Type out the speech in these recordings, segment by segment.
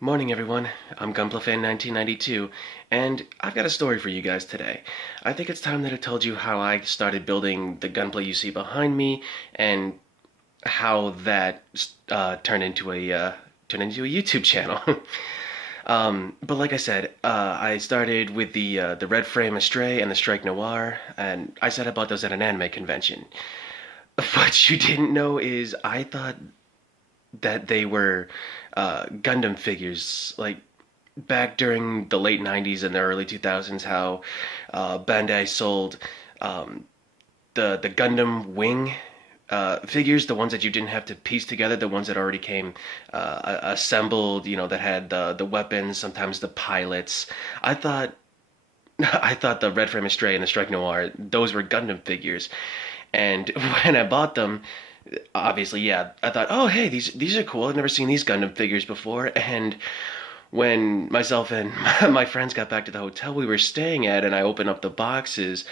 Morning, everyone. I'm GunplaFan1992, and I've got a story for you guys today. I think it's time that I told you how I started building the Gunpla you see behind me, and how that turned into a YouTube channel. But like I said, I started with the Red Frame Astray and the Strike Noir, and I said I bought those at an anime convention. What you didn't know is I thought that they were Gundam figures, like back during the late 90s and the early 2000s, how Bandai sold um, the Gundam Wing figures, the ones that you didn't have to piece together, the ones that already came assembled, that had the weapons, sometimes the pilots. I thought I thought the Red Frame Astray and the Strike Noir, those were Gundam figures. And when I bought them, obviously, yeah, I thought, oh, hey, these are cool. I've never seen these Gundam figures before. And when myself and my friends got back to the hotel we were staying at, and I opened up the boxes,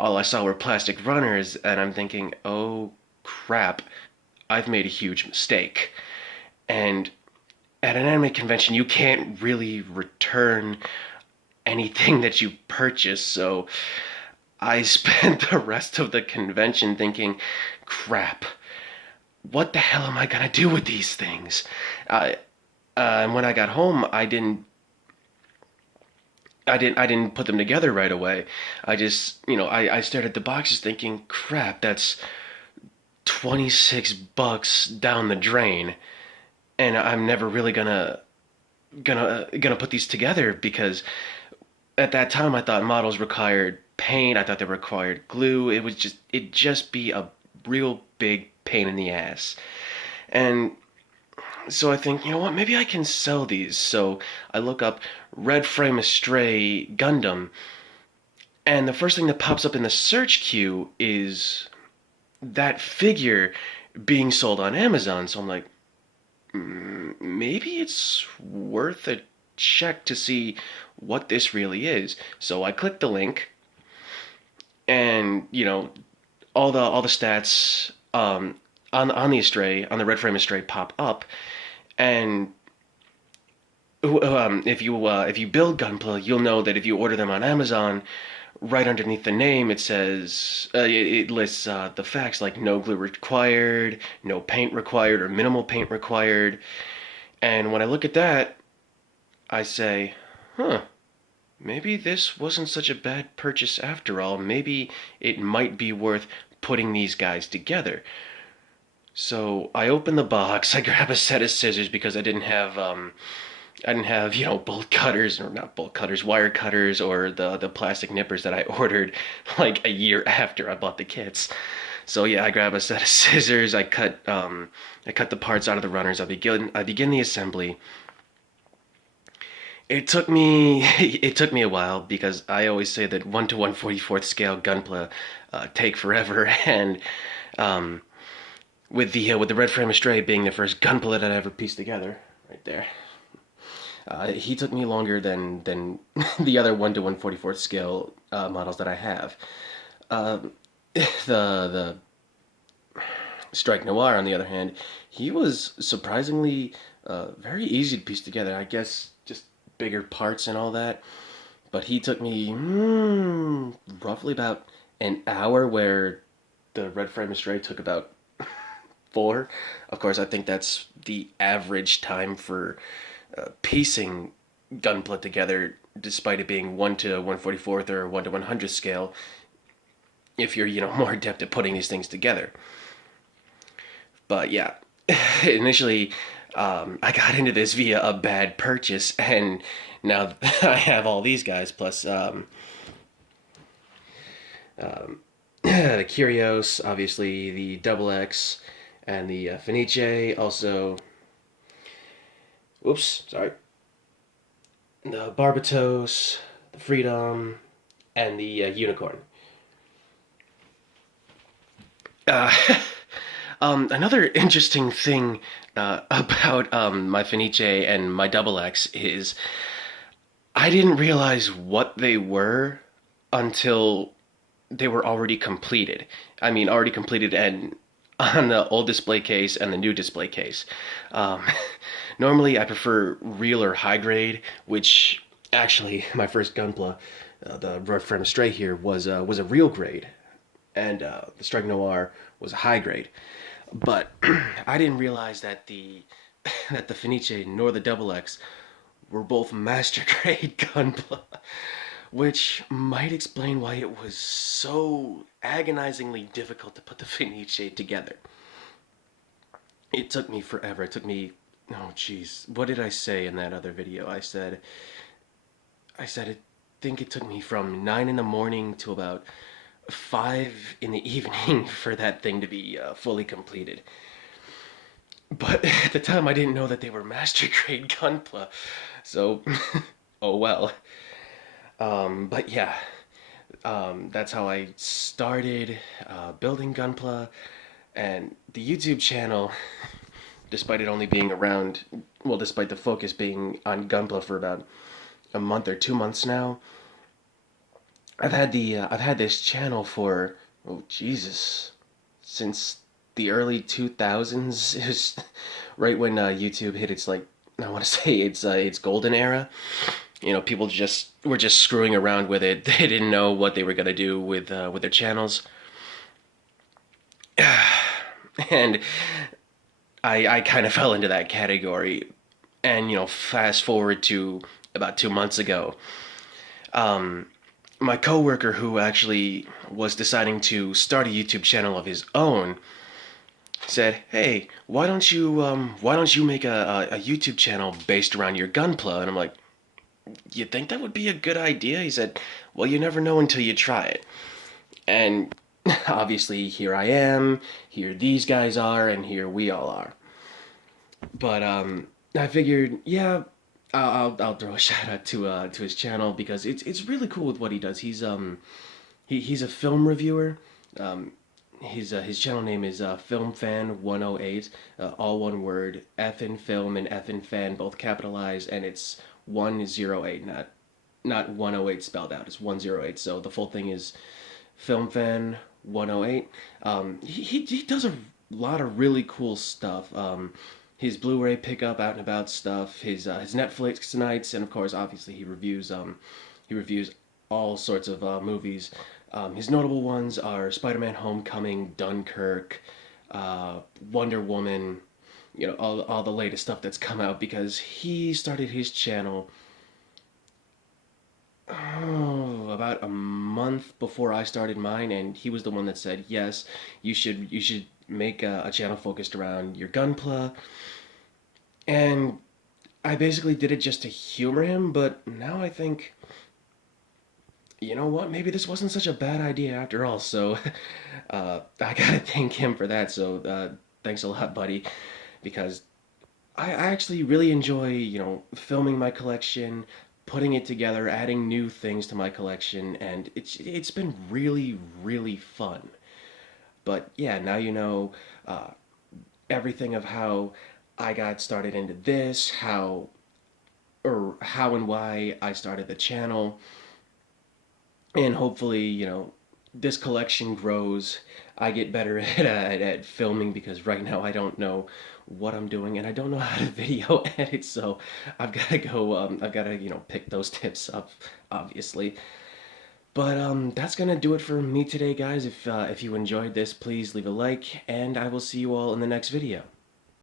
all I saw were plastic runners, and I'm thinking, oh crap, I've made a huge mistake. And at an anime convention, you can't really return anything that you purchase, so I spent the rest of the convention thinking, crap, what the hell am I gonna do with these things? And when I got home, I didn't put them together right away. I just, I stared at the boxes thinking, crap, that's $26 down the drain, and I'm never really gonna put these together because at that time I thought models required paint. I thought they required glue. It'd just be a real big pain in the ass. And so I think, you know what, maybe I can sell these. So I look up Red Frame Astray Gundam, and the first thing that pops up in the search queue is that figure being sold on Amazon. So I'm like, maybe it's worth a check to see what this really is. So I click the link, and all the stats on the Astray, on the Red Frame Astray, pop up, and if you build Gunpla, you'll know that if you order them on Amazon, right underneath the name it lists the facts like no glue required, no paint required, or minimal paint required. And when I look at that, I say, huh, maybe this wasn't such a bad purchase after all. Maybe it might be worth putting these guys together. So I open the box, I grab a set of scissors because I didn't have, bolt cutters, or not bolt cutters, wire cutters, or the plastic nippers that I ordered like a year after I bought the kits. So yeah, I grab a set of scissors, I cut the parts out of the runners, I begin the assembly. It took me a while because I always say that 1 to 1/44th scale gunpla take forever, and um, with the Red Frame Astray being the first gunpla that I ever pieced together, right there. He took me longer than the other 1 to 1/44th scale models that I have. Um, the Strike Noir, on the other hand, he was surprisingly very easy to piece together. I guess just bigger parts and all that. But he took me roughly about an hour, where the Red Frame Astray took about 4. Of course, I think that's the average time for piecing Gunpla together, despite it being 1 to 1/44th or 1 to 100th scale, if you're, more adept at putting these things together. But yeah, initially, I got into this via a bad purchase, and now I have all these guys, plus the Curios, obviously the Double X, and the Fenice. Also, whoops, sorry, the Barbatos, the Freedom, and the Unicorn. Uh, another interesting thing about my Fenice and my Double X is I didn't realize what they were until they were already completed. I mean, already completed and on the old display case and the new display case. Um, Normally, I prefer real or high grade, which actually my first Gunpla, the Red Frame Stray here was a real grade, and the Strike Noir was a high grade. But I didn't realize that the that the Fenice nor the Double X were both master grade Gunpla, which might explain why it was so agonizingly difficult to put the Fenice together. It took me forever. It took me, oh jeez, what did I say in that other video? I said I think it took me from 9 in the morning to about 5 in the evening for that thing to be fully completed. But at the time, I didn't know that they were master grade Gunpla, so oh well. But yeah, that's how I started building Gunpla, and the YouTube channel, despite it only being around, well, despite the focus being on Gunpla for about a month or 2 months now, I've had this channel for, oh Jesus, since the early 2000s. It was right when YouTube hit its, like, I want to say its golden era. You know, people just were just screwing around with it. They didn't know what they were gonna do with their channels, and I kind of fell into that category. And fast forward to about 2 months ago, my coworker, who actually was deciding to start a YouTube channel of his own, said, "Hey, why don't you make a YouTube channel based around your Gunpla?" And I'm like, "You think that would be a good idea?" He said, "Well, you never know until you try it." And obviously, here I am, here these guys are, and here we all are. But I figured, yeah, I'll throw a shout out to his channel, because it's really cool with what he does. He's a film reviewer. Um, his channel name is FilmFan108, all one word, F in film and F in fan, both capitalized, and it's 108, not 108 spelled out. It's 108. So the full thing is FilmFan108. He does a lot of really cool stuff. His Blu-ray pickup, out and about stuff, his Netflix nights, and of course, obviously, he reviews all sorts of movies. His notable ones are Spider-Man: Homecoming, Dunkirk, Wonder Woman. All the latest stuff that's come out, because he started his channel about a month before I started mine, and he was the one that said, "Yes, you should make a channel focused around your Gunpla." And I basically did it just to humor him, but now I think, you know what? Maybe this wasn't such a bad idea after all. So I gotta thank him for that. So thanks a lot, buddy, because I actually really enjoy, filming my collection, putting it together, adding new things to my collection, and it's been really, really fun. But yeah, now you know everything of how I got started into this, how and why I started the channel, and hopefully, this collection grows. I get better at filming, because right now I don't know what I'm doing, and I don't know how to video edit. So I've got to go. I've got to pick those tips up, obviously. But that's gonna do it for me today, guys. If you enjoyed this, please leave a like, and I will see you all in the next video.